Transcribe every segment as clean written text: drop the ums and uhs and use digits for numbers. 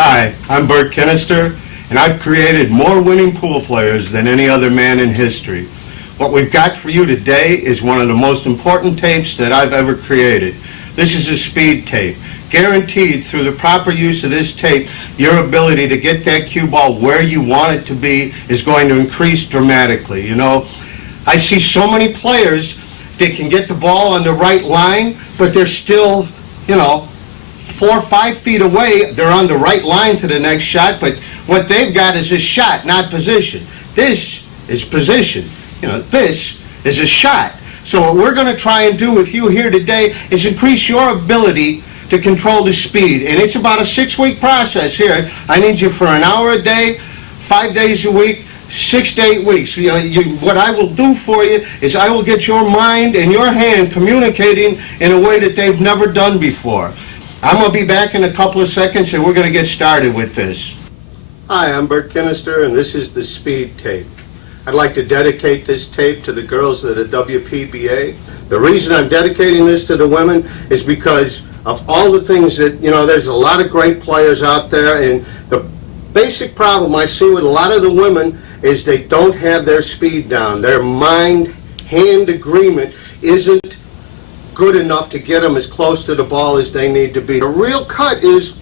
Hi, I'm Bert Kinnister, and I've created more winning pool players than any other man in history. What we've got for you today is one of the most important tapes that I've ever created. This is a speed tape. Guaranteed, through the proper use of this tape, your ability to get that cue ball where you want it to be is going to increase dramatically. You know, I see so many players that can get the ball on the right line, but they're still, 4 or 5 feet away. They're on the right line to the next shot, but what they've got is a shot, not position. This is position. This is a shot. So what we're going to try and do with you here today is increase your ability to control the speed. And it's about a 6-week process here. I need you for an hour a day, 5 days a week, 6 to 8 weeks. What I will do for you is I will get your mind and your hand communicating in a way that they've never done before. I'm going to be back in a couple of seconds and we're going to get started with this. Hi, I'm Bert Kinnister and this is the speed tape. I'd like to dedicate this tape to the girls of the WPBA. The reason I'm dedicating this to the women is because of all the things that, there's a lot of great players out there, and the basic problem I see with a lot of the women is they don't have their speed down. Their mind-hand agreement isn't good enough to get them as close to the ball as they need to be. The real cut is,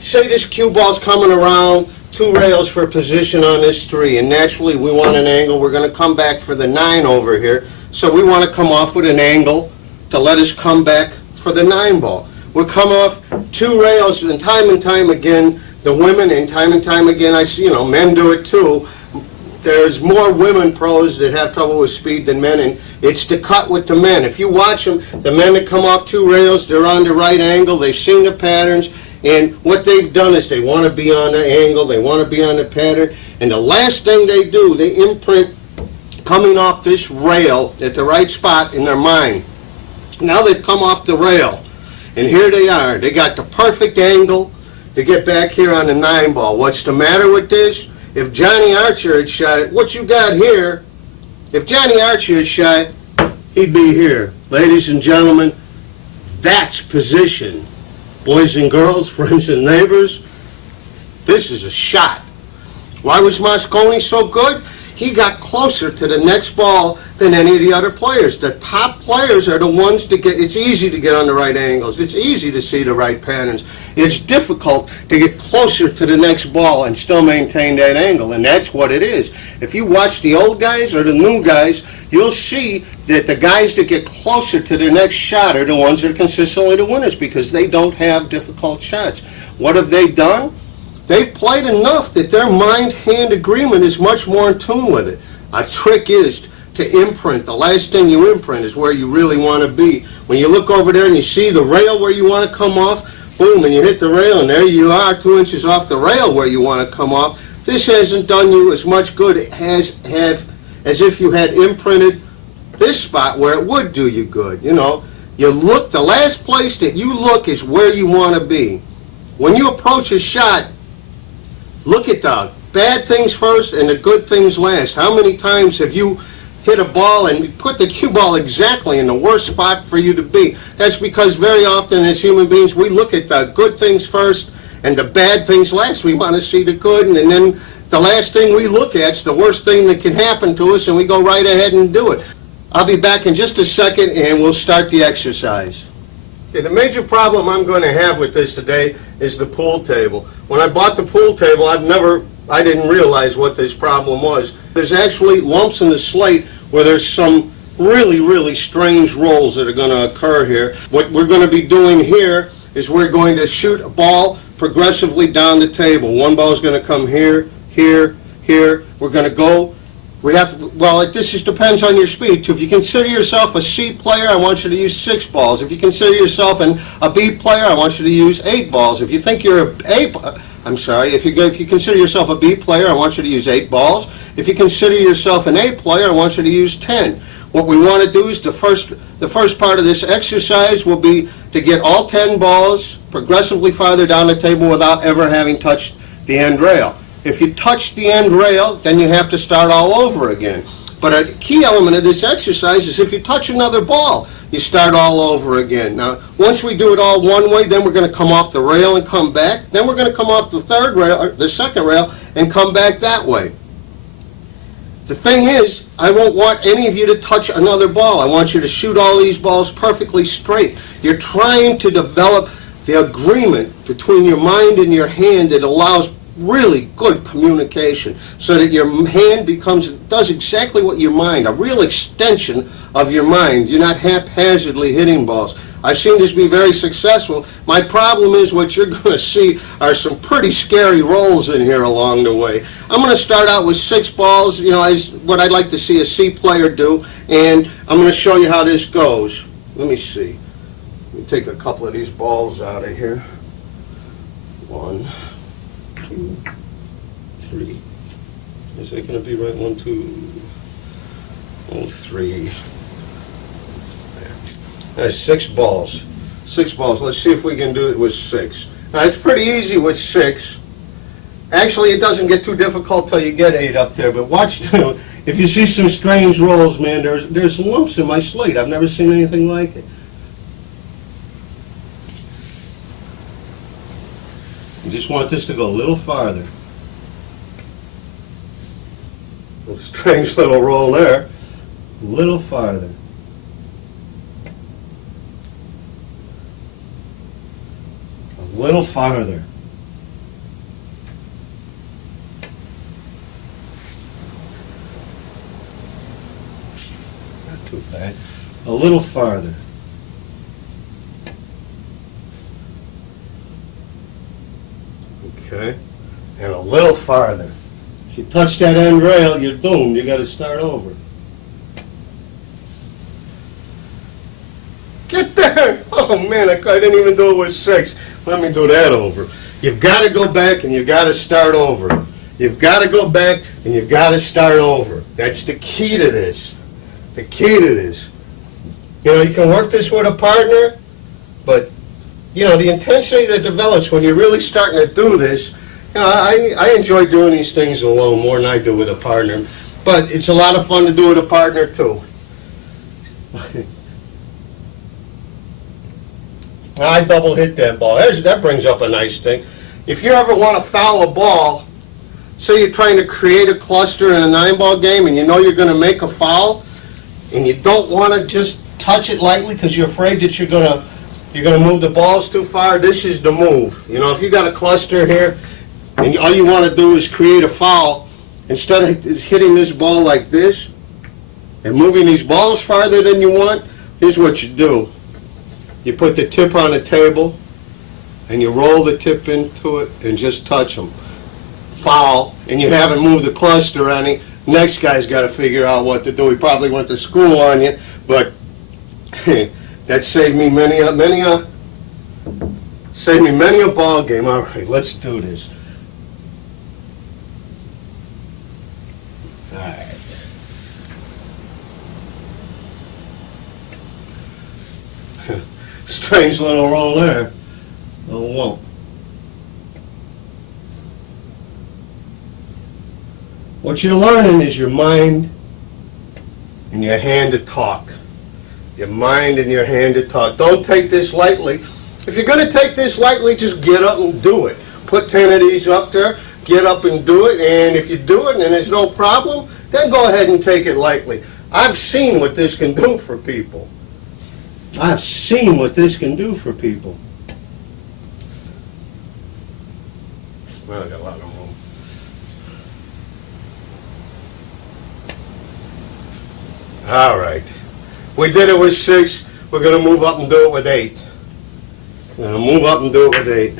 say this cue ball's coming around 2 rails for position on this 3, and naturally we want an angle. We're going to come back for the 9 over here, so we want to come off with an angle to let us come back for the 9 ball. We'll come off 2 rails, and time again, the women, and time again, I see, men do it too. There's more women pros that have trouble with speed than men, and it's the cut with the men. If you watch them, the men that come off 2 rails, they're on the right angle, they've seen the patterns, and what they've done is they want to be on the angle, they want to be on the pattern, and the last thing they do, they imprint coming off this rail at the right spot in their mind. Now they've come off the rail, and here they are. They got the perfect angle to get back here on the 9 ball. What's the matter with this? If Johnny Archer had shot it, what you got here, if Johnny Archer had shot, he'd be here. Ladies and gentlemen, that's position. Boys and girls, friends and neighbors, this is a shot. Why was Mosconi so good? He got closer to the next ball than any of the other players. The top players are the ones that it's easy to get on the right angles. It's easy to see the right patterns. It's difficult to get closer to the next ball and still maintain that angle, and that's what it is. If you watch the old guys or the new guys, you'll see that the guys that get closer to their next shot are the ones that are consistently the winners because they don't have difficult shots. What have they done? They've played enough that their mind-hand agreement is much more in tune with it. A trick is to imprint. The last thing you imprint is where you really want to be. When you look over there and you see the rail where you want to come off, boom, and you hit the rail, and there you are, 2 inches off the rail where you want to come off. This hasn't done you as much good as if you had imprinted this spot where it would do you good. You look, the last place that you look is where you want to be. When you approach a shot, look at the bad things first and the good things last. How many times have you hit a ball and put the cue ball exactly in the worst spot for you to be? That's because very often as human beings we look at the good things first and the bad things last. We want to see the good, and then the last thing we look at is the worst thing that can happen to us, and we go right ahead and do it. I'll be back in just a second and we'll start the exercise. Okay, the major problem I'm going to have with this today is the pool table. When I bought the pool table, I didn't realize what this problem was. There's actually lumps in the slate where there's some really strange rolls that are going to occur here. What we're going to be doing here is we're going to shoot a ball progressively down the table. One ball is going to come here, here, here. We're going to go. This just depends on your speed too. If you consider yourself a C player, I want you to use 6 balls. If you consider yourself a B player, I want you to use 8 balls. If you think you're if you consider yourself a B player, I want you to use 8 balls. If you consider yourself an A player, I want you to use 10. What we want to do is the first part of this exercise will be to get all 10 balls progressively farther down the table without ever having touched the end rail. If you touch the end rail, then you have to start all over again. But a key element of this exercise is if you touch another ball, you start all over again. Now, once we do it all one way, then we're going to come off the rail and come back. Then we're going to come off the third rail, or the second rail, and come back that way. The thing is, I won't want any of you to touch another ball. I want you to shoot all these balls perfectly straight. You're trying to develop the agreement between your mind and your hand that allows really good communication, so that your hand does exactly what your mind, a real extension of your mind. You're not haphazardly hitting balls. I've seen this be very successful. My problem is what you're going to see are some pretty scary rolls in here along the way. I'm going to start out with 6 balls, as what I'd like to see a C player do, and I'm going to show you how this goes. Let me see. Let me take a couple of these balls out of here. 1, 2, 3. Is that going to be right? 1, 2, 3. There's 6 balls. 6 balls. Let's see if we can do it with 6. Now, it's pretty easy with 6. Actually, it doesn't get too difficult till you get 8 up there. But watch, if you see some strange rolls, man, there's lumps in my slate. I've never seen anything like it. You just want this to go a little farther. A strange little roll there. A little farther. A little farther. Not too bad. A little farther. Okay, and a little farther. If you touch that end rail, you're doomed. You got to start over. Get there! Oh man, I didn't even do it with 6. Let me do that over. You've got to go back and you've got to start over. You've got to go back and you've got to start over. That's the key to this. The key to this. You can work this with a partner, but the intensity that develops when you're really starting to do this, I enjoy doing these things alone more than I do with a partner. But it's a lot of fun to do with a partner, too. I double hit that ball. That brings up a nice thing. If you ever want to foul a ball, say you're trying to create a cluster in a 9-ball game and you know you're going to make a foul, and you don't want to just touch it lightly because you're afraid that you're going to move the balls too far, this is the move. If you got a cluster here and all you want to do is create a foul, instead of hitting this ball like this and moving these balls farther than you want, here's what you do. You put the tip on the table and you roll the tip into it and just touch them. Foul, and you haven't moved the cluster any. Next guy's got to figure out what to do. He probably went to school on you, but that saved me many a ball game. All right, let's do this. All right. Strange little roll there. Oh, whoa. What you're learning is your mind and your hand to talk. Your mind and your hand to talk. Don't take this lightly. If you're going to take this lightly, just get up and do it. Put 10 of these up there, get up and do it, and if you do it and there's no problem, then go ahead and take it lightly. I've seen what this can do for people. I've seen what this can do for people. Well, I got a lot of room. All right. We did it with 6. We're going to move up and do it with 8. We're going to move up and do it with 8.